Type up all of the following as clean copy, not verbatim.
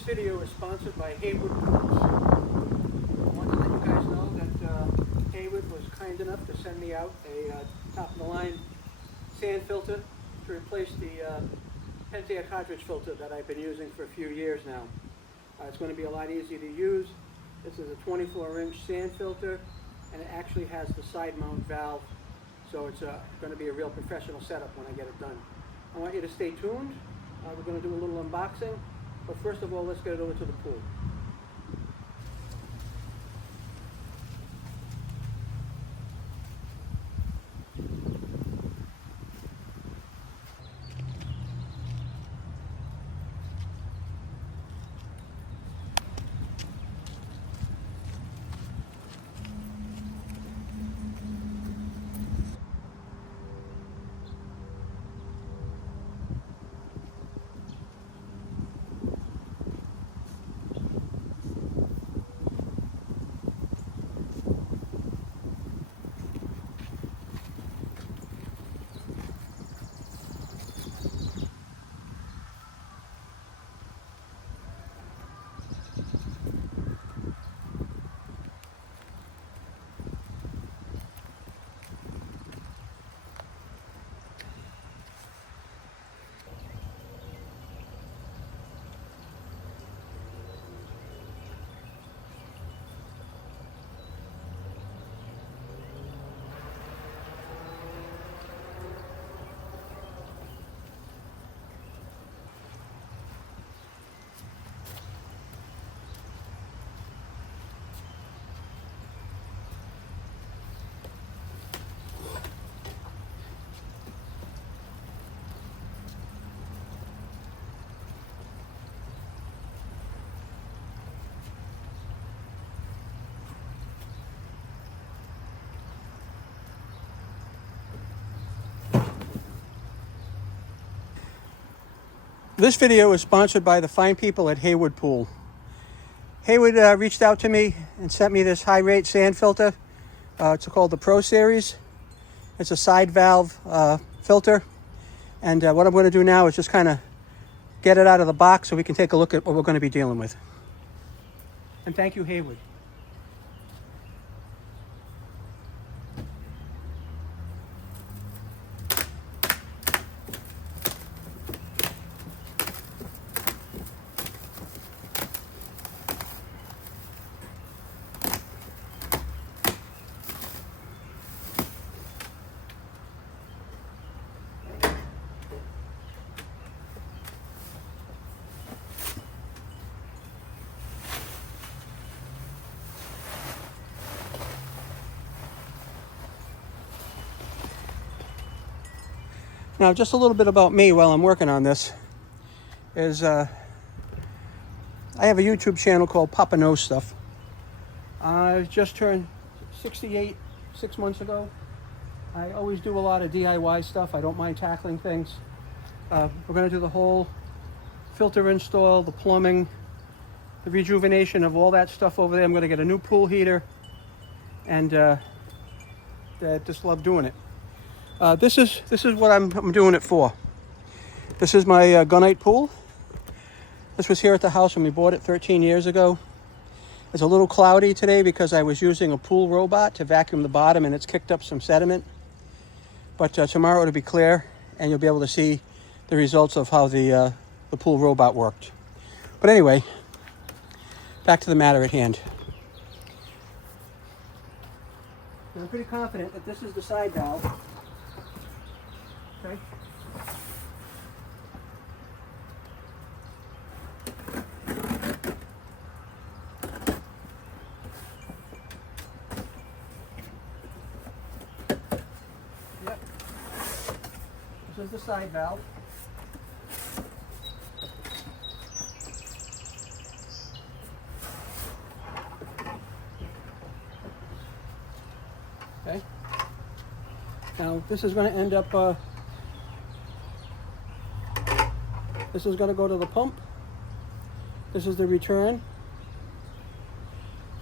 This video is sponsored by Hayward Pro Series. I want to let you guys know that Hayward was kind enough to send me out a top-of-the-line sand filter to replace the Pentair cartridge filter that I've been using for a few years now. It's going to be a lot easier to use. This is a 24-inch sand filter, and it actually has the side mount valve, so it's going to be a real professional setup when I get it done. I want you to stay tuned. We're going to do a little unboxing, but first of all, let's get it over to the pool. This video is sponsored by the fine people at Hayward Pool. Hayward reached out to me and sent me this high-rate sand filter. It's called the Pro Series. It's a side valve filter. And what I'm going to do now is just kind of get it out of the box so we can take a look at what we're going to be dealing with. And thank you, Hayward. Now, just a little bit about me while I'm working on this is I have a YouTube channel called Papa Knows Stuff. I just turned 68 6 months ago. I always do a lot of DIY stuff. I don't mind tackling things. We're going to do the whole filter install, the plumbing, the rejuvenation of all that stuff over there. I'm going to get a new pool heater, and just love doing it. This is what I'm doing it for. This is my gunite pool. This was here at the house when we bought it 13 years ago. It's a little cloudy today because I was using a pool robot to vacuum the bottom, and it's kicked up some sediment. But tomorrow it'll be clear, and you'll be able to see the results of how the pool robot worked. But anyway, back to the matter at hand. I'm pretty confident that this is the side valve. Okay. Yep. This is the side valve. Okay. Now this is going to end up this is going to go to the pump. This is the return.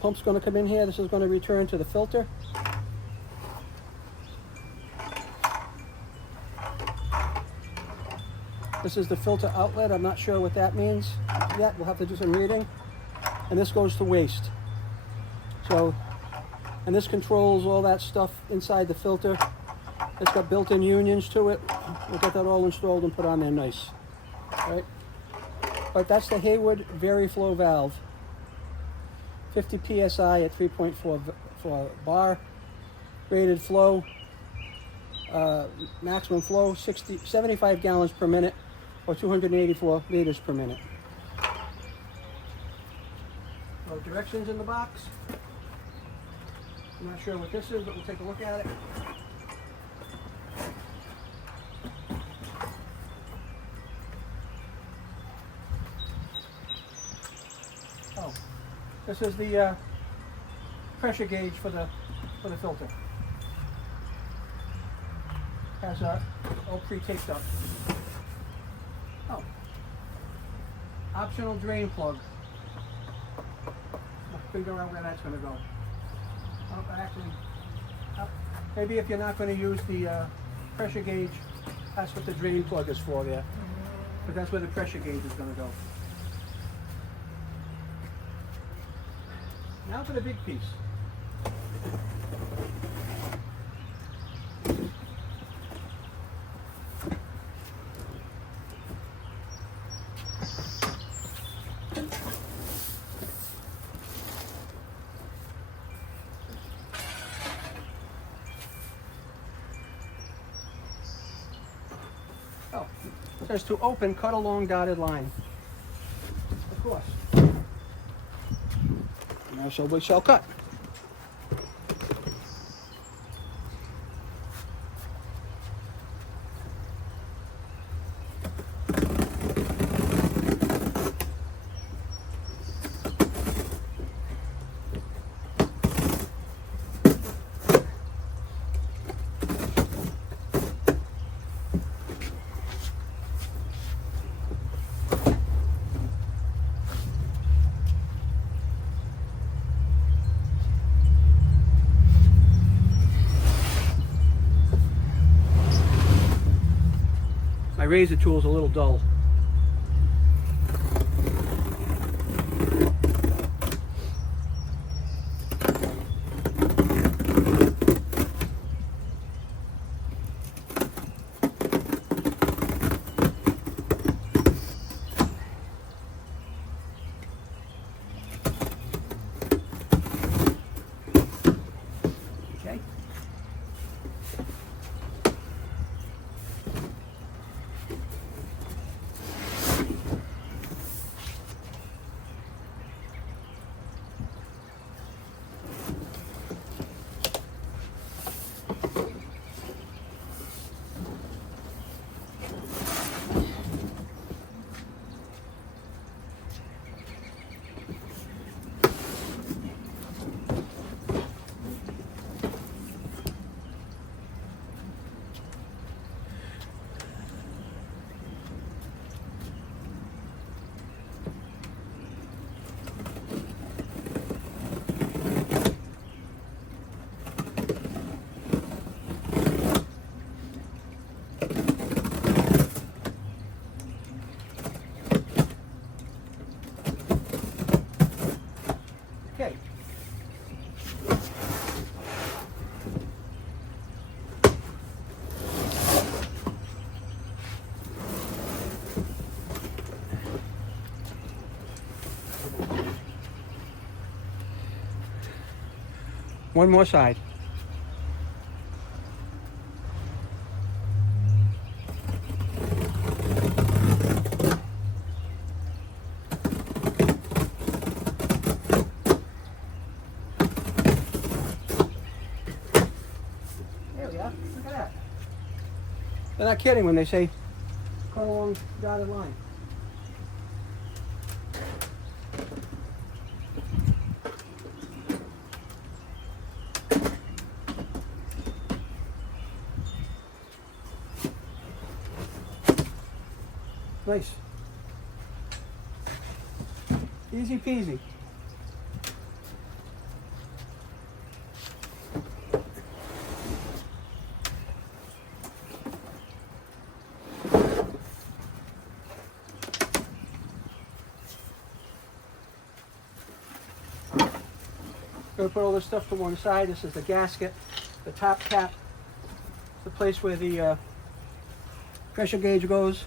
Pump's going to come in here. This is going to return to the filter. This is the filter outlet. I'm not sure what that means yet. We'll have to do some reading. And this goes to waste. So, and this controls all that stuff inside the filter. It's got built-in unions to it. We'll get that all installed and put on there nice. All right. But that's the Hayward Vari-Flo valve. 50 psi at 3.4 bar. Rated flow. Maximum flow 75 gallons per minute or 284 liters per minute. So directions in the box. I'm not sure what this is, but we'll take a look at it. Oh, this is the pressure gauge for the filter. Has all pre-taped up. Oh, optional drain plug. I'll figure out where that's going to go. Oh, actually, maybe if you're not going to use the pressure gauge, that's what the drain plug is for there. But that's where the pressure gauge is going to go. Now for the big piece. Oh, it says to open, cut a long dotted line. Of course. Now so we shall cut. My razor tool is a little dull. Okay. Okay. One more side. There we are. Look at that. They're not kidding when they say cut along dotted line. Nice. Easy peasy. Gonna put all this stuff to one side. This is the gasket, the top cap, the place where the pressure gauge goes.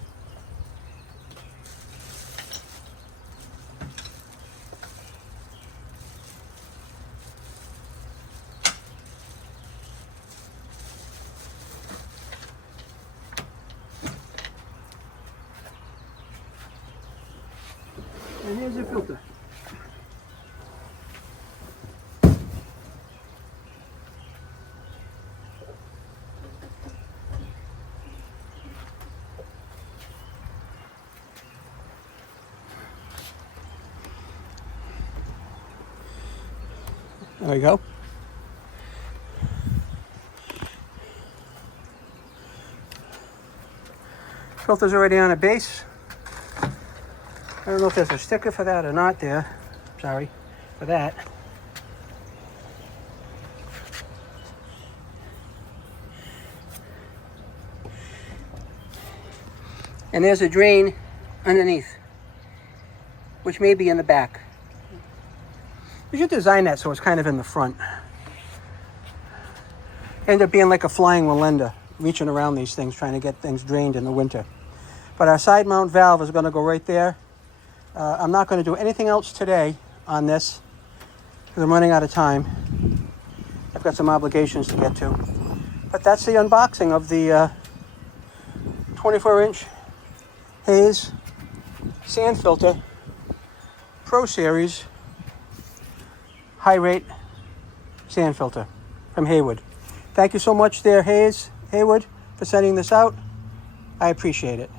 And here's your filter. There we go. Filter's already on a base. I don't know if there's a sticker for that or not there. Sorry for that. And there's a drain underneath, which may be in the back. You should design that so it's kind of in the front. End up being like a flying Walenda, reaching around these things, trying to get things drained in the winter. But our side mount valve is going to go right there. I'm not going to do anything else today on this because I'm running out of time. I've got some obligations to get to. But that's the unboxing of the 24-inch Hayes Sand Filter Pro Series high-rate sand filter from Hayward. Thank you so much there, Hayward, for sending this out. I appreciate it.